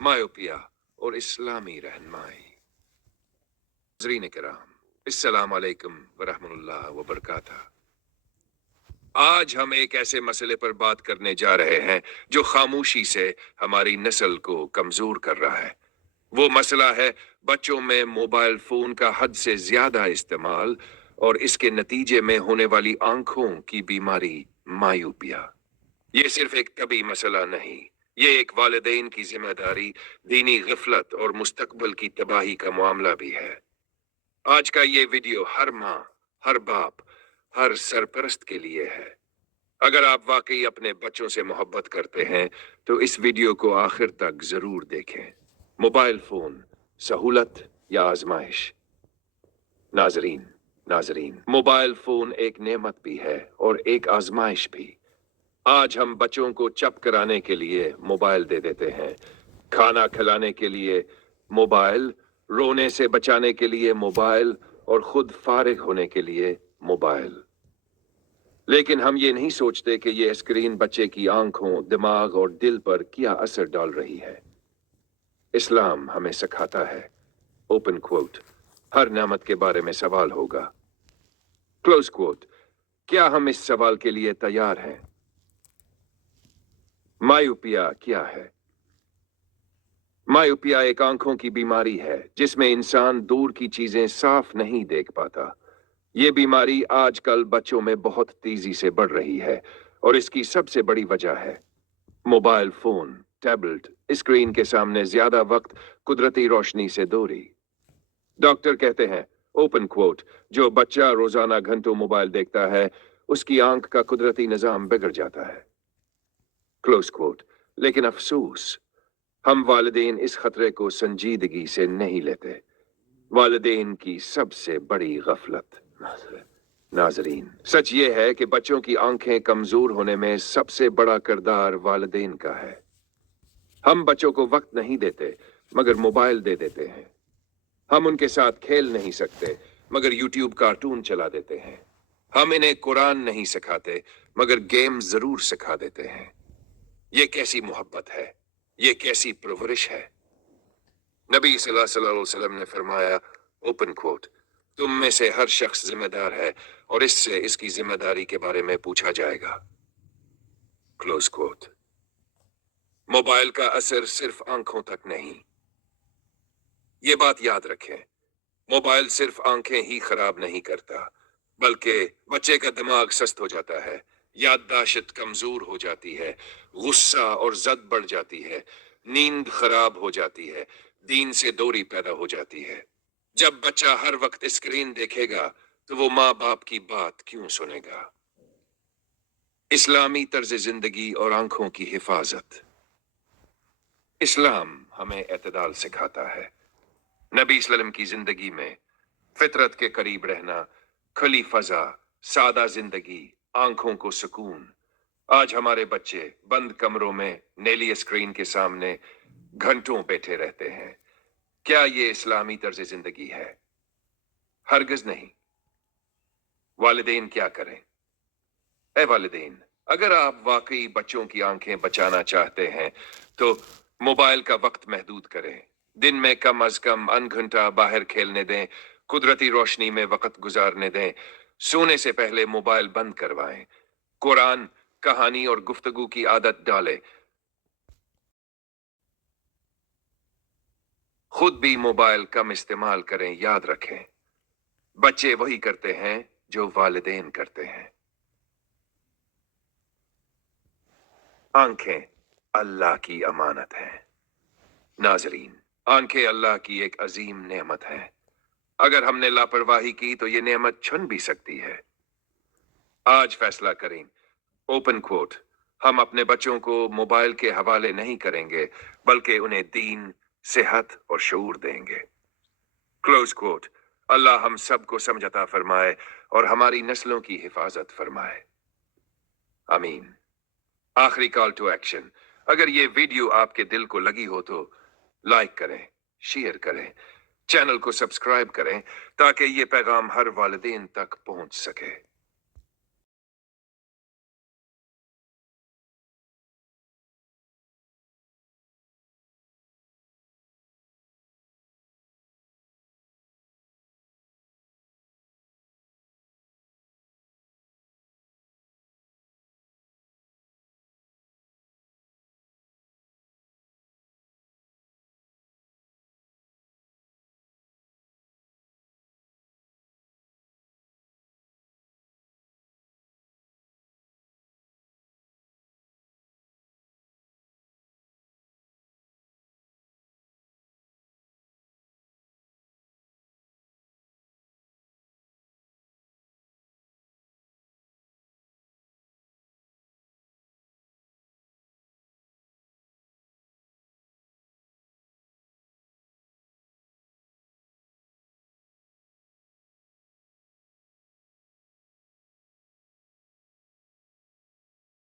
Myopia और इस्लामी रहनुमाई। नाज़रीन किराम, अस्सलाम वालेकुम वरहमतुल्लाह वबरकातुहू। आज हम एक ऐसे मसले पर बात करने जा रहे हैं जो खामोशी से हमारी नस्ल को कमजोर कर रहा है। वो मसला है बच्चों में मोबाइल फोन का हद से ज्यादा इस्तेमाल और इसके नतीजे में होने वाली आंखों की बीमारी मायूपिया। ये सिर्फ एक तबी मसला नहीं, ये एक वालिदैन की जिम्मेदारी, दीनी गिफलत और मुस्तकबिल की तबाही का मामला भी है। आज का ये वीडियो हर माँ, हर बाप, हर सरपरस्त के लिए है। अगर आप वाकई अपने बच्चों से मोहब्बत करते हैं तो इस वीडियो को आखिर तक जरूर देखें। मोबाइल फोन सहूलत या आजमाइश। नाजरीन नाजरीन मोबाइल फोन एक नेमत भी है और एक आजमाइश भी। आज हम बच्चों को चप कराने के लिए मोबाइल दे देते हैं, खाना खिलाने के लिए मोबाइल, रोने से बचाने के लिए मोबाइल और खुद फारिग होने के लिए मोबाइल। लेकिन हम ये नहीं सोचते कि ये स्क्रीन बच्चे की आंखों, दिमाग और दिल पर क्या असर डाल रही है। इस्लाम हमें सिखाता है, ओपन क्वोट, हर नेमत के बारे में सवाल होगा, क्लोज क्वोट। क्या हम इस सवाल के लिए तैयार हैं? मायूपिया क्या है? मायूपिया एक आंखों की बीमारी है जिसमें इंसान दूर की चीजें साफ नहीं देख पाता। ये बीमारी आजकल बच्चों में बहुत तेजी से बढ़ रही है और इसकी सबसे बड़ी वजह है मोबाइल फोन, टैबलेट, स्क्रीन के सामने ज्यादा वक्त, कुदरती रोशनी से दूरी। डॉक्टर कहते हैं, ओपन क्वोट, जो बच्चा रोजाना घंटों मोबाइल देखता है उसकी आंख का कुदरती निजाम बिगड़ जाता है, क्लोज क्वोट। लेकिन अफसोस, हम वालिदैन इस खतरे को संजीदगी से नहीं लेते। वालिदैन की सबसे बड़ी गफलत। नाजरीन, सच ये है कि बच्चों की आंखें कमजोर होने में सबसे बड़ा किरदार वालिदैन का है। हम बच्चों को वक्त नहीं देते मगर मोबाइल दे देते हैं। हम उनके साथ खेल नहीं सकते मगर यूट्यूब कार्टून चला देते हैं। हम इन्हें कुरान नहीं सिखाते मगर गेम जरूर सिखा देते हैं। ये कैसी मोहब्बत है, ये कैसी परवरिश है। नबी सल्लल्लाहु अलैहि वसल्लम ने फरमाया, ओपन क्वोट, तुम में से हर शख्स जिम्मेदार है और इससे इसकी जिम्मेदारी के बारे में पूछा जाएगा, क्लोज क्वोट। मोबाइल का असर सिर्फ आंखों तक नहीं, ये बात याद रखें। मोबाइल सिर्फ आंखें ही खराब नहीं करता बल्कि बच्चे का दिमाग सस्त हो जाता है, याददाश्त कमजोर हो जाती है, गुस्सा और जद बढ़ जाती है, नींद खराब हो जाती है, दीन से दूरी पैदा हो जाती है। जब बच्चा हर वक्त स्क्रीन देखेगा तो वो माँ बाप की बात क्यों सुनेगा? इस्लामी तर्ज जिंदगी और आंखों की हिफाजत। इस्लाम हमें एतदाल सिखाता है। नबी सल्लम की जिंदगी में फितरत के करीब रहना, खुली फजा, सादा जिंदगी, आंखों को सुकून। आज हमारे बच्चे बंद कमरों में नीली स्क्रीन के सामने घंटों बैठे रहते हैं। क्या ये इस्लामी तर्ज जिंदगी है? हरगिज नहीं। वालिदैन क्या करें? ए वालिदैन, अगर आप वाकई बच्चों की आंखें बचाना चाहते हैं तो मोबाइल का वक्त महदूद करें। दिन में कम अज कम आध घंटा बाहर खेलने दें, कुदरती रोशनी में वक्त गुजारने दें। सोने से पहले मोबाइल बंद करवाएं। कुरान, कहानी और गुफ्तगू की आदत डालें। खुद भी मोबाइल कम इस्तेमाल करें। याद रखें, बच्चे वही करते हैं जो वालिदैन करते हैं। आंखें अल्लाह की अमानत है। नाजरीन, आंखें अल्लाह की एक अजीम नेमत है। अगर हमने लापरवाही की तो ये नेमत छन भी सकती है। आज फैसला करें, ओपन क्वोट, हम अपने बच्चों को मोबाइल के हवाले नहीं करेंगे बल्कि उन्हें दीन, सेहत और शऊर देंगे, क्लोज क्वोट। अल्लाह हम सबको समझ अता फरमाए और हमारी नस्लों की हिफाजत फरमाए, आमीन। आखिरी कॉल टू एक्शन, अगर ये वीडियो आपके दिल को लगी हो तो लाइक करें, शेयर करें, चैनल को सब्सक्राइब करें ताकि ये पैगाम हर वालिदैन तक पहुंच सके।